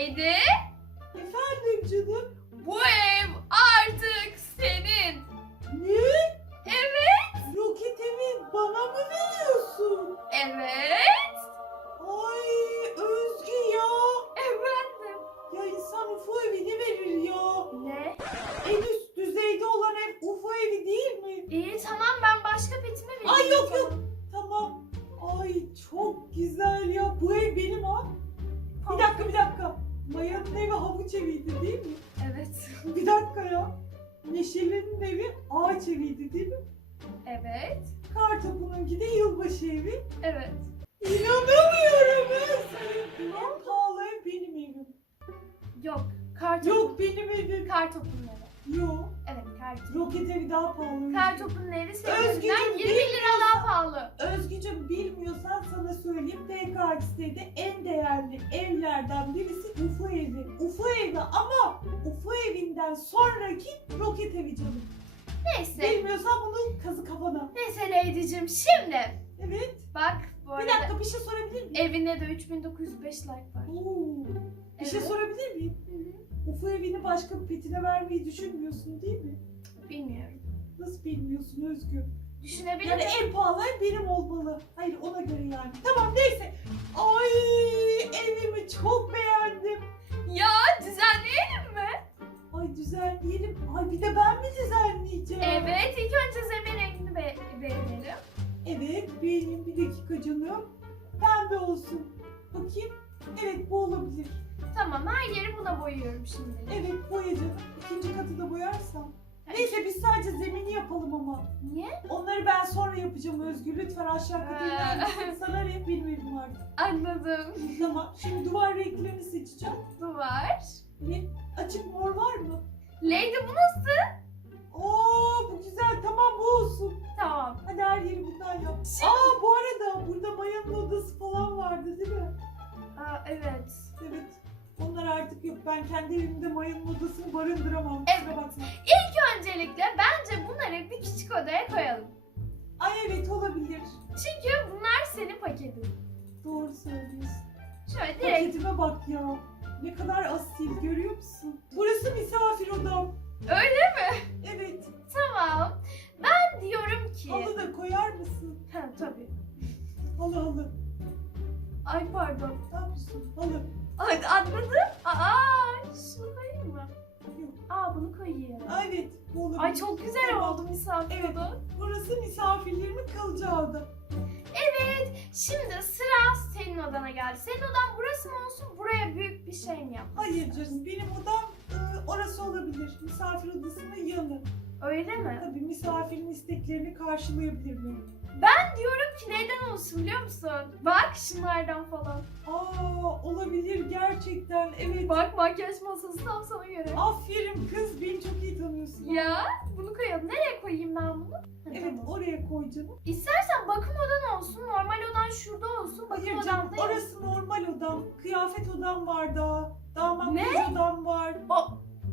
Lady, Kartopu'nunki de yılbaşı evi. evet. İnanamıyorum Özgür. En pahalı ev benim evim. Yok, kar topu. Yok benim evim. Kar topunun evi. Yok. Evet, kar topu. Roket evi daha pahalı. Kar topunun evi evinden 20 lira daha pahalı. Özgücüm bilmiyorsan sana söyleyeyim. PKX'de en değerli evlerden birisi UFO evi. UFO evi ama UFO evinden sonraki roket evi canım. Neyse, Bilmiyorsan bunu kazı kafana. neyse Lady'cim şimdi. Evet. Bak bu Bir arada dakika bir şey sorabilir miyim? evinde de 3905 like var. Oo. Bir şey Evet. sorabilir miyim? Hı hı. UFO evini başka bir petine vermeyi düşünmüyorsun değil mi? Bilmiyorum. Nasıl bilmiyorsun Özgür? Düşünebilir Yani en pahalı benim olmalı. Hayır ona göre yani. Tamam neyse. Ay evimi çok beğendim. Buna boyuyorum şimdi. Evet boyayacağım. İkinci katı da boyarsam. Neyse biz sadece zemini yapalım ama. Niye? Onları ben sonra yapacağım Özgür. Lütfen aşağı katı Ha. Sana renk bilmiyorum artık. Anladım. Tamam. Şimdi duvar renklerini seçeceğim. Duvar. Bir açık mor var mı? Lady bu nasıl? Oo bu güzel. Tamam bu olsun. Tamam. Hadi her yeri bundan yap. Şimdi- Aa bu arada burada Maya'nın odası falan vardı değil mi? Aa, evet. Evet. Onlar artık yok. Ben kendi evimde Maya'nın odasını barındıramam. Evet. Kusura bakma. Öncelikle bence bunları bir küçük odaya koyalım. Ay evet olabilir. Çünkü bunlar senin paketin. Doğru söylüyorsun. Şöyle direkt Paketime bak ya. Ne kadar asil görüyor musun? Burası misafir odam. öyle Evet. tamam. Ben diyorum ki... Halı da koyar mısın? Ha tabii. Halı halı. Ay pardon. Ne yapıyorsun? Halı. Ay anladım. Aa şunu koyayım mı? Aa bunu koyayım. Ay, Evet. Bu olabilir. Ay çok güzel Tamam. oldu misafir Evet. oda. Burası misafirlerimin kalacağı oda. Evet. Şimdi sıra senin odana geldi. Senin odan burası mı olsun? Buraya büyük bir şey mi yap? Hayır canım benim odam e, orası olabilir. Misafir odasının yanı. Öyle mi? Tabii misafirin isteklerini karşılayabilir miyim? Ben diyorum ki neyden olsun biliyor musun? Bak şunlardan falan. Aa olabilir gerçekten. Evet. Bak makyaj masası tam sana göre. Aferin kız beni çok iyi tanıyorsun. Ya bunu koyalım. Nereye koyayım ben bunu? Evet tamam. oraya koy canım. İstersen bakım odan olsun, normal odan şurada olsun. Bakım Hayır canım orası normal odam. Kıyafet odam var daha. Daha makyaj odam var. O,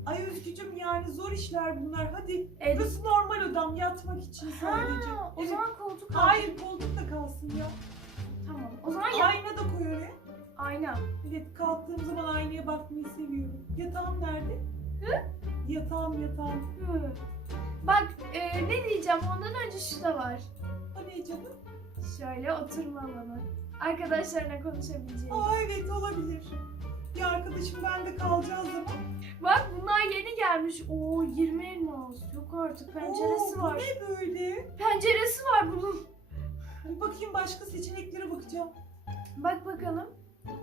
Ay Özgücüm yani zor işler bunlar. Hadi. e, Burası normal odam yatmak için sadece. ha, o Evet. zaman koltuk al. Hayır koltuk da kalsın ya. Tamam. O zaman ya. Ayna da koy oraya. Ayna. Evet kalktığım zaman aynaya bakmayı seviyorum. Yatağım nerede? Hı? Yatağım yatağım. Hı. Bak e, ne diyeceğim ondan önce şu da var. O ne canım? Şöyle oturma alanı. Arkadaşlarına konuşabileceğim. Aa evet olabilir. Bir arkadaşım bende kalacağı zaman. Bak bunlar yeni gelmiş. Oo 20 elmas. Yok artık penceresi Oo, bu var. ne böyle? Penceresi var bunun. Bir bakayım başka seçeneklere bakacağım. Bak bakalım.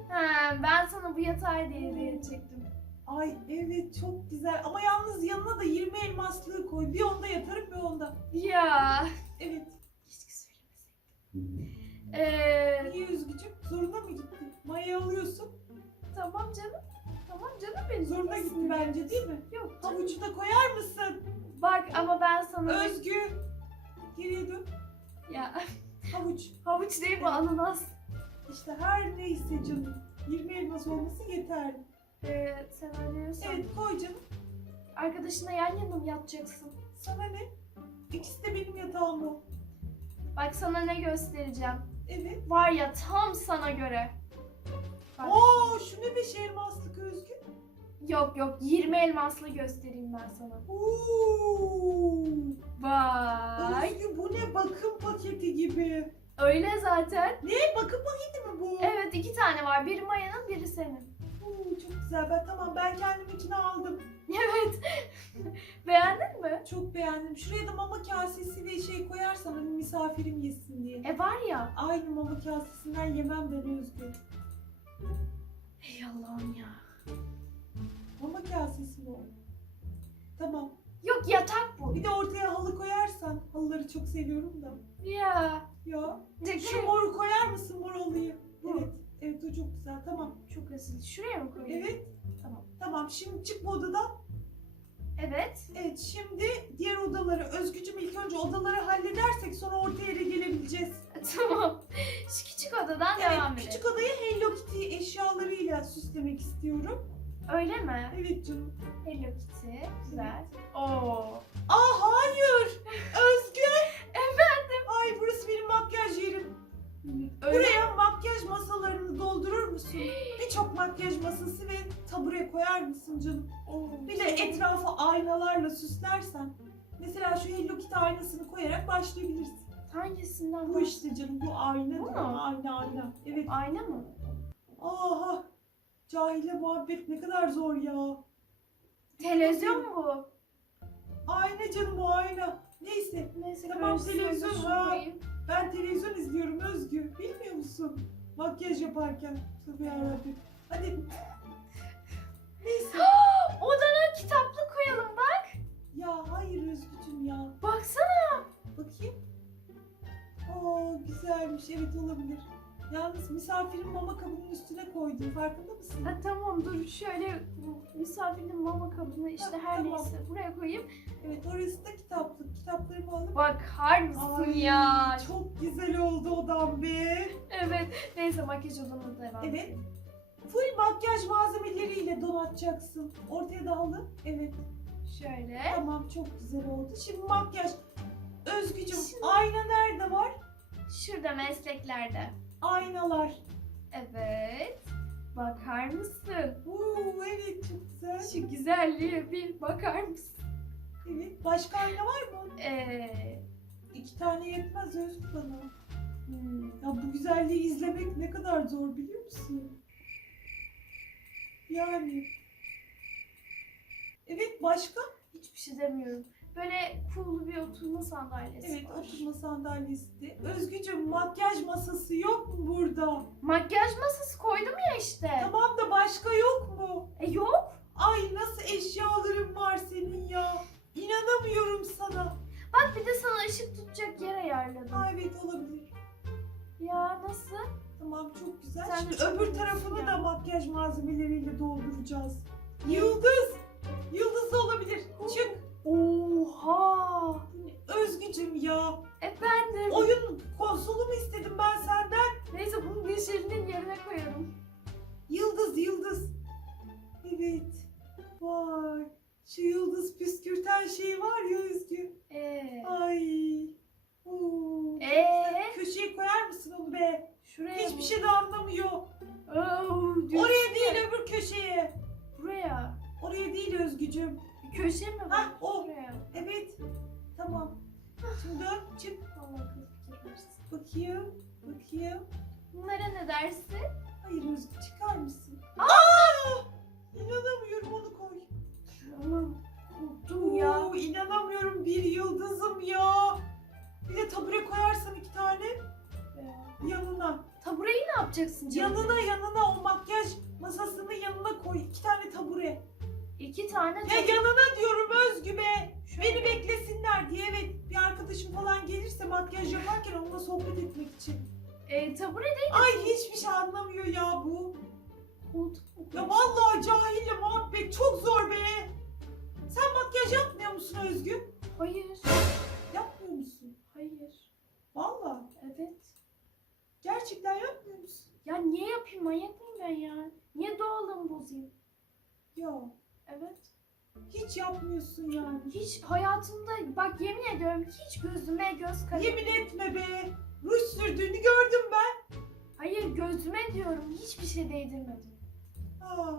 Ha, ben sana bu yatağı hediye edecektim. Ay evet çok güzel ama yalnız yanına da 20 elmaslığı koy. Bir onda yatarım bir onda. Ya. Evet. Keşke söylemeseydim. Ee, Niye Özgücüm? Zoruna mı gitti? Maya alıyorsun. Tamam canım. Tamam canım benim. Zoruna gitti bence değil mi? Yok canım. Havucu da koyar mısın? Bak ama ben sana... Özgü. Geriye dön. Ya Havuç. havuç değil bu ananas. İşte her neyse canım. 20 elmas olması yeterli. Ee, sen anlıyorsan. Evet koy canım. Arkadaşına yan yana mı yatacaksın? Sana ne? İkisi de benim yatağım o. Bak sana ne göstereceğim. Evet. Var ya tam sana göre. Oo şu ne beş elmaslık Özgü? Yok yok 20 elmaslı göstereyim ben sana. Oo. Vay. Özgü bu ne bakım paketi gibi. Öyle zaten. Ne bakım paketi mi bu? Evet iki tane var. Biri Maya'nın biri senin. Oo, çok güzel. Ben tamam ben kendiminkini aldım. Evet. Beğendin mi? Çok beğendim. Şuraya da mama kasesi ve şey koyarsan hani misafirim yesin diye. E var ya. Aynı mama kasesinden yemem ben Özgü. Ey Allah'ım ya. Mama kasesi o? Tamam. Yok yatak bu. Bir de ortaya halı koyarsan. Halıları çok seviyorum da. Ya. Ya. Şu moru koyar mısın mor halıyı? Bu. Evet. Evet o çok güzel. Tamam. Çok asil. Şuraya mı koyayım? Evet. Tamam. Tamam şimdi çık bu odadan. Evet. Evet şimdi diğer odaları Özgücüm ilk önce odaları halledersek sonra orta yere gelebileceğiz. Tamam. Şu küçük odadan devam evet edelim. küçük odayı Hello Kitty eşyalarıyla süslemek istiyorum. Öyle mi? Evet canım. Hello Kitty. Güzel. Oo. Aa hayır. Özgü. Efendim. Ay burası benim makyaj yerim. Öyle. Buraya makyaj masalarını doldurur musun? Birçok makyaj masası ve tabure koyar mısın canım? Oo. Bir de etrafı aynalarla süslersen. Mesela şu Hello Kitty aynasını koyarak başlayabilirsin. Hangisinden Bu işte canım bu ayna. Bu mu? Ayna ayna. Evet. Ayna mı? Aha. Cahile muhabbet ne kadar zor ya. Televizyon mu bu? Ayna canım o ayna. Neyse Neyse Tamam, karşısına televizyon, ha. koyayım. ben televizyon izliyorum Özgü. Bilmiyor musun? Makyaj yaparken. Tabii yarabbim. Hadi. Neyse. Odana kitaplık koyalım bak. Ya hayır Özgücüm ya. Baksana. Bakayım. Oo güzelmiş. Evet olabilir. Yalnız misafirin mama kabının üstüne koydum. Farkında mısın? Ha, tamam dur şöyle misafirin mama kabını işte Ha, her tamam. neyse buraya koyayım. Evet orası da kitaplık. Kitaplarımı alıp Bakar mısın Ay, ya? Çok güzel oldu odam be. Evet. Neyse makyaj odamız devam. Evet. Full makyaj malzemeleriyle donatacaksın. Ortaya da halı. Evet. Şöyle. Tamam çok güzel oldu. Şimdi makyaj. Özgücüm Şimdi- ayna nerede var? Şurada mesleklerde. Aynalar. Evet. Bakar mısın? Oo, evet çok güzel. Şu güzelliğe bir bakar mısın? Evet. Başka ayna var mı? Ee, İki tane yetmez Özgü bana. hmm, Ya bu güzelliği izlemek ne kadar zor biliyor musun? Yani. Evet başka? hiçbir şey demiyorum. Böyle cool bir oturma sandalyesi Evet var. oturma sandalyesi. Özgücüm makyaj masası yok mu burada? Makyaj masası koydum ya işte. Tamam da başka yok mu? E yok. Ay nasıl eşyaların var senin ya? İnanamıyorum sana. Bak bir de sana ışık tutacak yer ayarladım. Ha, evet olabilir. Ya nasıl? Tamam çok güzel. Sen de Şimdi çok öbür tarafını ya. da makyaj malzemeleriyle dolduracağız. Yıldız. Yıldız da olabilir. Çık. Oha. Özgücüm ya. Efendim. Oyun konsolu mu yapacaksın canım? Yanına yanına o makyaj masasının yanına koy. iki tane tabure. İki tane Ya tabure. yanına diyorum Özgü be. Şöyle- Beni beklesinler diye evet bir arkadaşım falan gelirse makyaj yaparken onunla sohbet etmek için. E, tabure değil de Ay hiçbir şey anlamıyor ya bu. koltuk mu? Ya vallahi cahille muhabbet çok zor be. Sen makyaj yapmıyor musun Özgü? Hayır. Yapmıyor musun? Hayır. Vallahi Evet. gerçekten yapmıyor musun? Ya niye yapayım manyak mıyım ben ya? Niye doğalımı bozayım? Ya Evet. hiç yapmıyorsun yani. Hiç hayatımda bak yemin ediyorum hiç gözüme göz kalemi. Yemin etme be. Ruj sürdüğünü gördüm ben. Hayır gözüme diyorum hiçbir şey değdirmedim. Aa,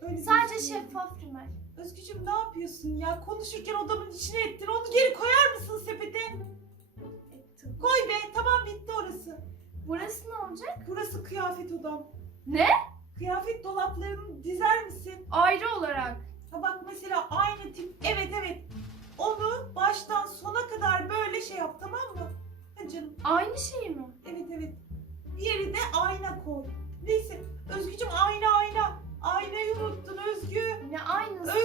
öyle Sadece gözüküyor. şeffaf rimel. Özgücüm ne yapıyorsun ya? Konuşurken odamın içine ettin. Onu geri koyar mısın sepete? Ettim. Koy be. Tamam bitti orası. Burası ne olacak? Burası kıyafet odam. Ne? Kıyafet dolaplarını dizer misin? Ayrı olarak. Ha bak mesela aynı tip. Evet evet. Onu baştan sona kadar böyle şey yap tamam mı? Ha canım. Aynı şey mi? Evet evet. Yere de ayna koy. Neyse. Özgücüm ayna ayna. Aynayı unuttun Özgü. Ne aynısı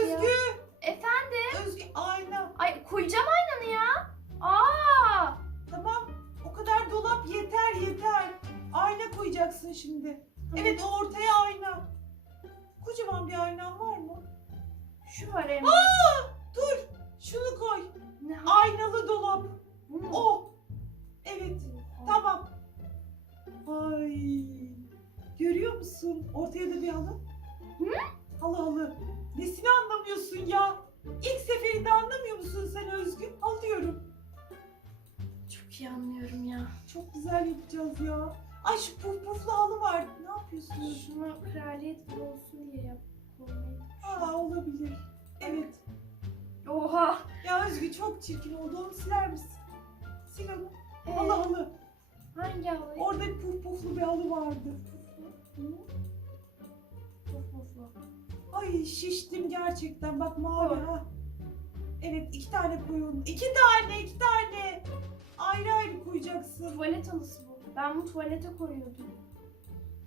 Çok çirkin oldu. Onu siler misin? Sil onu. Ee, Halı halı. hangi halı? Orada bir puf puflu bir halı vardı. Hı? Of, of. Ay şiştim gerçekten. Bak mavi Koy. ha. Evet iki tane koyun. İki tane iki tane. Ayrı ayrı koyacaksın. Tuvalet halısı bu. Ben bu tuvalete koyuyordum.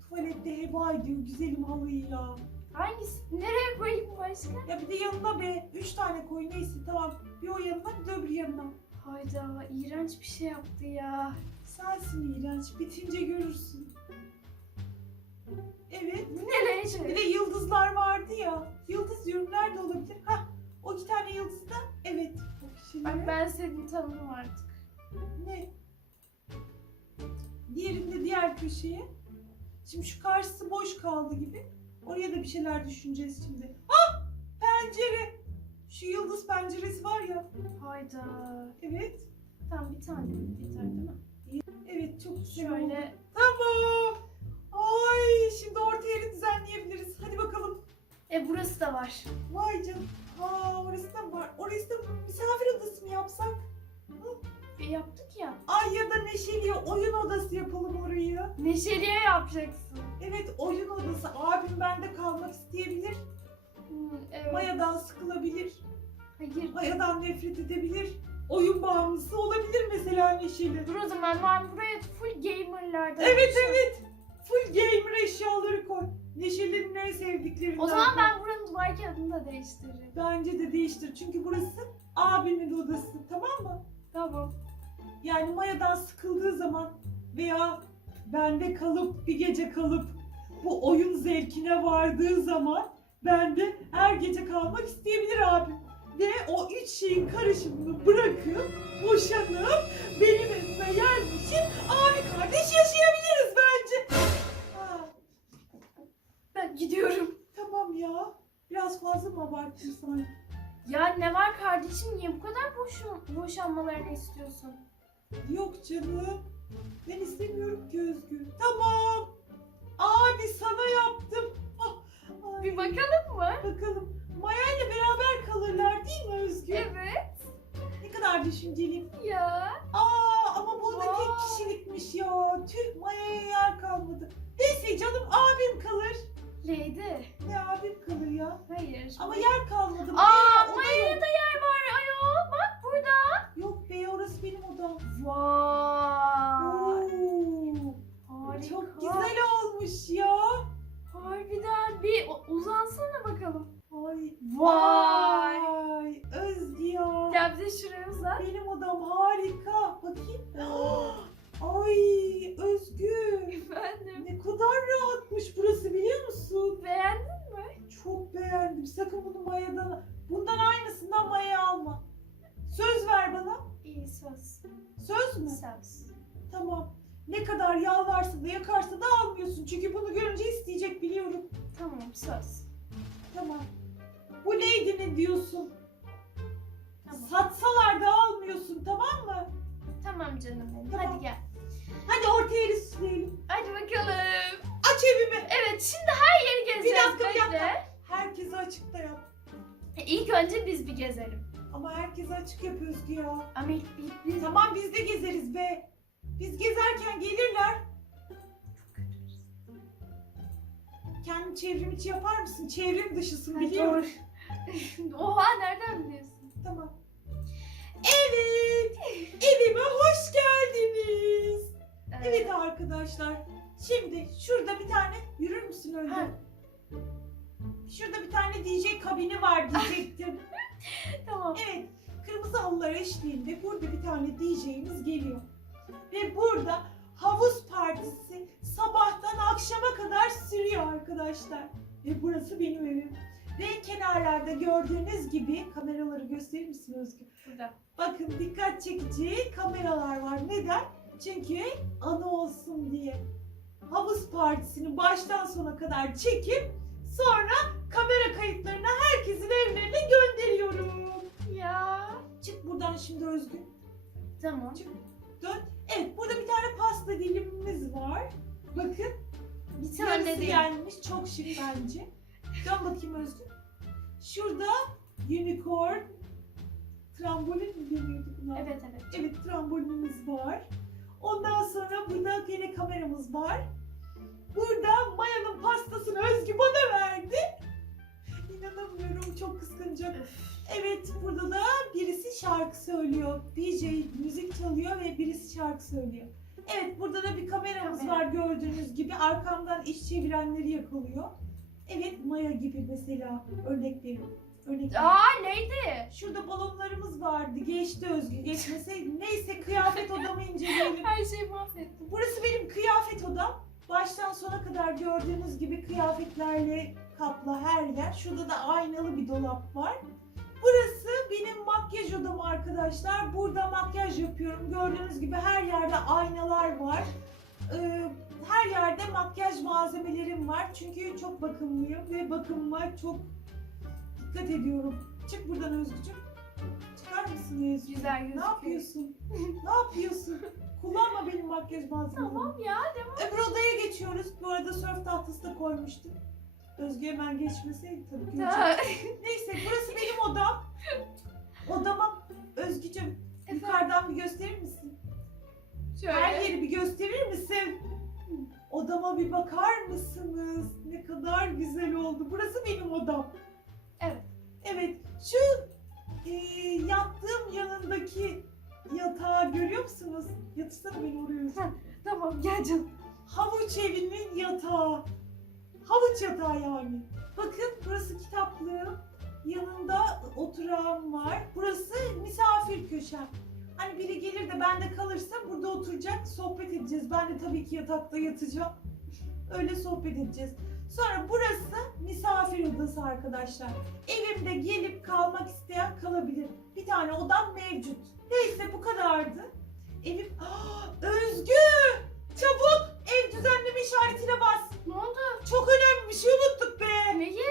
Tuvalette heba ediyor güzelim halıyı ya. Hangisi? Nereye koyayım başka? Ya bir de yanına be. Üç tane koy neyse tamam. Bir o yanına bir de öbür yanına. Hayda iğrenç bir şey yaptı ya. Sensin iğrenç. Bitince görürsün. Evet. Bu ne Bir de yıldızlar vardı ya. Yıldız diyorum nerede olabilir? Hah o iki tane yıldız da evet. O kişileri. Bak ben seni tanıdım artık. Ne? Diğerinde diğer köşeye. Şimdi şu karşısı boş kaldı gibi. Oraya da bir şeyler düşüneceğiz şimdi. Ah! Pencere. Şu yıldız penceresi var ya. Hayda. Evet. Tamam bir tane yeter değil mi? Evet çok güzel oldu. Şöyle Tamam. Ay şimdi orta yeri düzenleyebiliriz. Hadi bakalım. E burası da var. Vay canım. Aa orası da var. Orası da misafir odası mı yapsak? E, yaptık ya. Ay ya da neşeli oyun odası yapalım orayı. Neşeliye yapacaksın. Evet oyun odası. Abim bende kalmak isteyebilir. Hmm, evet. Mayadan sıkılabilir. Hayır. Mayadan nefret edebilir. Oyun bağımlısı olabilir mesela Neşeli. Dur o zaman ben buraya full gamerlardan Evet yapacağım. evet. Full gamer eşyaları koy. Neşeli'nin en sevdiklerinden. O zaman ben buranın duvar kağıdını da değiştiririm. Bence de değiştir. Çünkü burası abimin odası. Tamam mı? Tamam. Yani Maya'dan sıkıldığı zaman veya bende kalıp bir gece kalıp bu oyun zevkine vardığı zaman bende her gece kalmak isteyebilir abim. Ve o üç şeyin karışımını bırakıp boşanıp benim evime yerleşip abi kardeş yaşayabiliriz bence. Ha, Ben gidiyorum. tamam ya. Biraz fazla mı abarttın sanki? Ya ne var kardeşim niye bu kadar boşun, boşanmalarını istiyorsun? Yok canım. Ben istemiyorum ki Özgür. Tamam. Abi sana yaptım. Ah, ay. Bir bakalım mı? Bakalım. Maya ile beraber kalırlar değil mi Özgür? Evet. Ne kadar düşünceliyim. Ya. Aa ama burada Aa. tek kişilikmiş ya. Tüh Maya'ya yer kalmadı. Neyse canım abim kalır. Lady. Ne abim kalır ya. Hayır. Ama yer kalmadı. Aa Maya'ya oda Maya'ya yok. da yer var Bu neydi ne diyorsun? Tamam. Satsalar da almıyorsun tamam mı? Tamam canım benim. Tamam. Hadi gel. Hadi orta yeri süsleyelim. Hadi bakalım. Aç evimi. Evet şimdi her yeri gezeceğiz. dakika, bir dakika. Herkese açıkta yap. İlk önce biz bir gezelim. Ama herkese açık yap Özgü ya. Ama ilk ilk biz... Tamam biz de gezeriz be. Biz gezerken gelirler. Kendi çevrim içi yapar mısın? Çevrim dışısın Ha, biliyorum. Oha nereden biliyorsun? Tamam. Evet. Evime hoş geldiniz. Evet arkadaşlar. Şimdi şurada bir tane yürür müsün öyle? Ha. Şurada bir tane DJ kabini var diyecektim. Tamam. evet. Kırmızı halılar eşliğinde burada bir tane DJ'imiz geliyor. Ve burada havuz partisi sabahtan akşama kadar sürüyor arkadaşlar. Ve burası benim evim. Ve kenarlarda gördüğünüz gibi kameraları gösterir misin Özgür? Burada. Bakın dikkat çekici kameralar var. Neden? Çünkü anı olsun diye. Havuz partisini baştan sona kadar çekip sonra kamera kayıtlarına herkesin evlerine gönderiyorum. Ya. Çık buradan şimdi Özgür. Tamam. Dön. Evet burada bir tane pasta dilimimiz var. Bakın. Bir tane değil. gelmiş. Çok şık bence. Dön bakayım Özgür. Şurada unicorn trambolin mi deniyordu buna? Evet evet. Evet trambolinimiz var. Ondan sonra burada yine kameramız var. Burada Maya'nın pastasını Özgü bana verdi. İnanamıyorum çok kıskanacak. Evet burada da birisi şarkı söylüyor. DJ müzik çalıyor ve birisi şarkı söylüyor. Evet burada da bir kameramız Kamera. var gördüğünüz gibi. Arkamdan iş çevirenleri yakalıyor. Evet Maya gibi mesela örnek veriyorum. Örnek veriyorum. Aa neydi? Şurada balonlarımız vardı. Geçti Özgür. Geçmeseydi. Neyse kıyafet odamı inceleyelim. Her şeyi mahvettim. Burası benim kıyafet odam. Baştan sona kadar gördüğünüz gibi kıyafetlerle kaplı her yer. Şurada da aynalı bir dolap var. Burası benim makyaj odam arkadaşlar. Burada makyaj yapıyorum. Gördüğünüz gibi her yerde aynalar var. Ee, her yerde makyaj malzemelerim var. Çünkü çok bakımlıyım ve bakımıma çok dikkat ediyorum. Çık buradan Özgücüm. Çıkar mısın Özgü? Güzel Ne gözüküyor. yapıyorsun? ne yapıyorsun? Kullanma benim makyaj malzemelerimi. Tamam ya. Öbür odaya geçiyoruz. Bu arada sörf tahtası da koymuştum. Özgü hemen geçmeseydi tabii Neyse burası benim odam. Odama Özgücüm yukarıdan bir gösterir misin? Her Şöyle. yeri bir gösterir misin? Odama bir bakar mısınız? Ne kadar güzel oldu. Burası benim odam. Evet. Evet. Şu e, yattığım yanındaki yatağı görüyor musunuz? Yatırsana beni oraya. Tamam gel canım. Havuç evinin yatağı. Havuç yatağı yani. Bakın burası kitaplığım. Yanında oturağım var. Burası misafir köşem. Hani biri gelir de bende kalırsa burada oturacak, sohbet edeceğiz. Ben de tabii ki yatakta yatacağım. Öyle sohbet edeceğiz. Sonra burası misafir odası arkadaşlar. Evimde gelip kalmak isteyen kalabilir. Bir tane odam mevcut. Neyse bu kadardı. Evim... Ah, Özgü! Çabuk ev düzenleme işaretine bas. Ne oldu? Çok önemli bir şey unuttuk be. Neyi?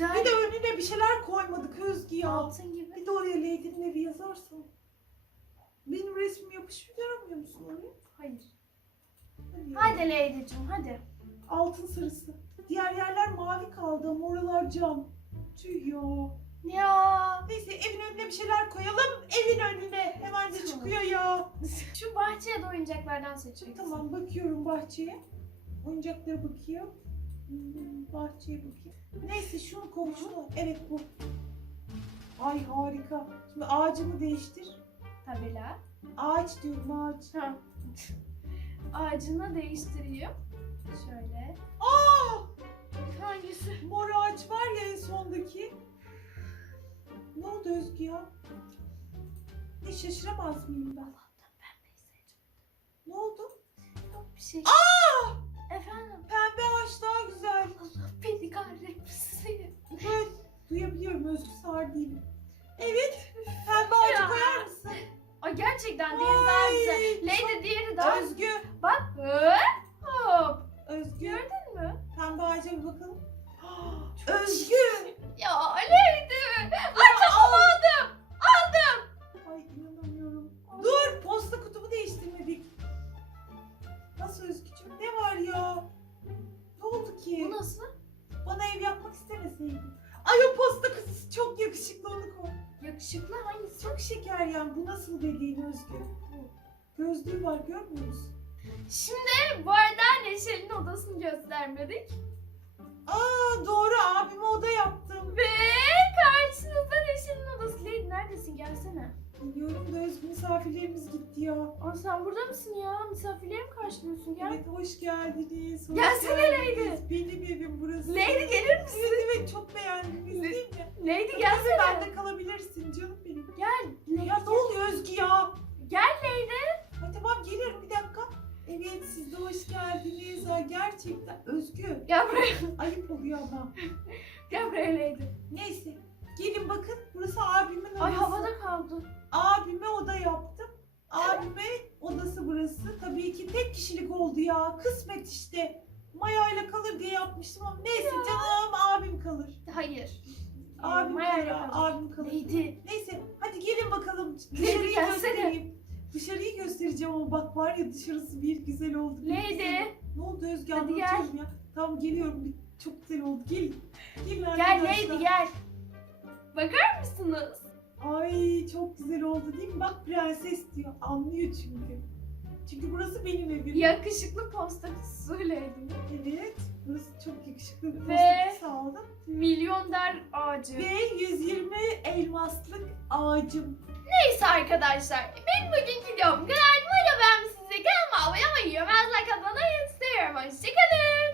Güzel. Bir de önüne bir şeyler koymadık Özgü ya. Altın gibi. Bir de oraya Lady'nin evi yazarsan. Benim resmim yapışmış görmüyor musun oraya? Hayır. Hadi. Hadi Lady'cim hadi. Altın sarısı. Diğer yerler mavi kaldı ama oralar cam. Tüh ya. Ya. Neyse evin önüne bir şeyler koyalım. Evin önüne. Hemen de Tamam. çıkıyor ya. Şu bahçeye de oyuncaklardan seçeceksin. Tamam bakıyorum bahçeye. Oyuncaklara bakıyorum. Hmm, bahçeye bakayım. Neyse şunu koy şunu. Evet bu. Ay harika. Şimdi ağacımı değiştir. Tabela. Ağaç diyorum ağaç. Ha. Ağacını değiştireyim. Şöyle. Aa! Hangisi? Mor ağaç var ya en sondaki. Ne oldu Özgü ya? Ne şaşıramaz mıyım ben? Allah'tan pembeyi seçtim. Ne oldu? Yok bir şey. Aa! Efendim. Pembe ağaç daha güzel. Allah beni kahretmesin. Evet, duyabiliyorum Özgü sağır değilim. Evet, pembe ağacı Ya. koyar mısın? Ay gerçekten diğeri daha Ay, güzel. Lady diğeri daha Özgü, Bak. Hop. Hop. Özgü. Gördün mü? Pembe ağaca bir bakalım. Özgü. Biliyorum da Özgü misafirlerimiz gitti ya. Aa sen burada mısın ya? Misafirleri mi karşılıyorsun? Gel. Evet hoş geldiniz. Hoş Gelsene geldiniz. Benim evim burası. Leydi gelir misin? Evet evet çok beğendim. İzleyeyim mi? Leydi gelsene. Ben de kalabilirsin canım benim. Gel. Leydi. Ya ne oluyor Özgü ya? Gel Leydi. Ay tamam geliyorum bir dakika. Evet siz de hoş geldiniz. Ha, gerçekten Özgü. Gel buraya. Ayıp oluyor ama. Gel buraya Leydi. Neyse. Gelin bakın burası abimin odası. Ay havada kaldı. Abime oda yaptım. Abime odası burası. Tabii ki tek kişilik oldu ya. Kısmet işte. Maya ile kalır diye yapmıştım ama neyse canım abim kalır. Hayır. Abim Maya kalır. kalır. Abim kalır. Leydi. Neyse hadi gelin bakalım. Dışarıyı gelsene. göstereyim. Dışarıyı göstereceğim ama bak var ya dışarısı bir güzel oldu. Leydi. Ne oldu Özge Hadi gel. anlatıyorum ya. Tamam geliyorum. Çok güzel oldu. Gelin Gel arkadaşlar. Leydi gel. Bakar mısınız? Ay çok güzel oldu değil mi? Bak prenses diyor. Anlıyor çünkü. Çünkü burası benim evim. Yakışıklı posta Leydi. Evet. Burası çok yakışıklı bir Ve- posta aldım. Milyon der ağacı. Ve 120 elmaslık ağacım. Neyse arkadaşlar. Benim bugünkü videom bu kadar. Umarım beğenmişsinizdir. Kanalıma abone olmayı, like atmayı istiyorum. Hoşçakalın.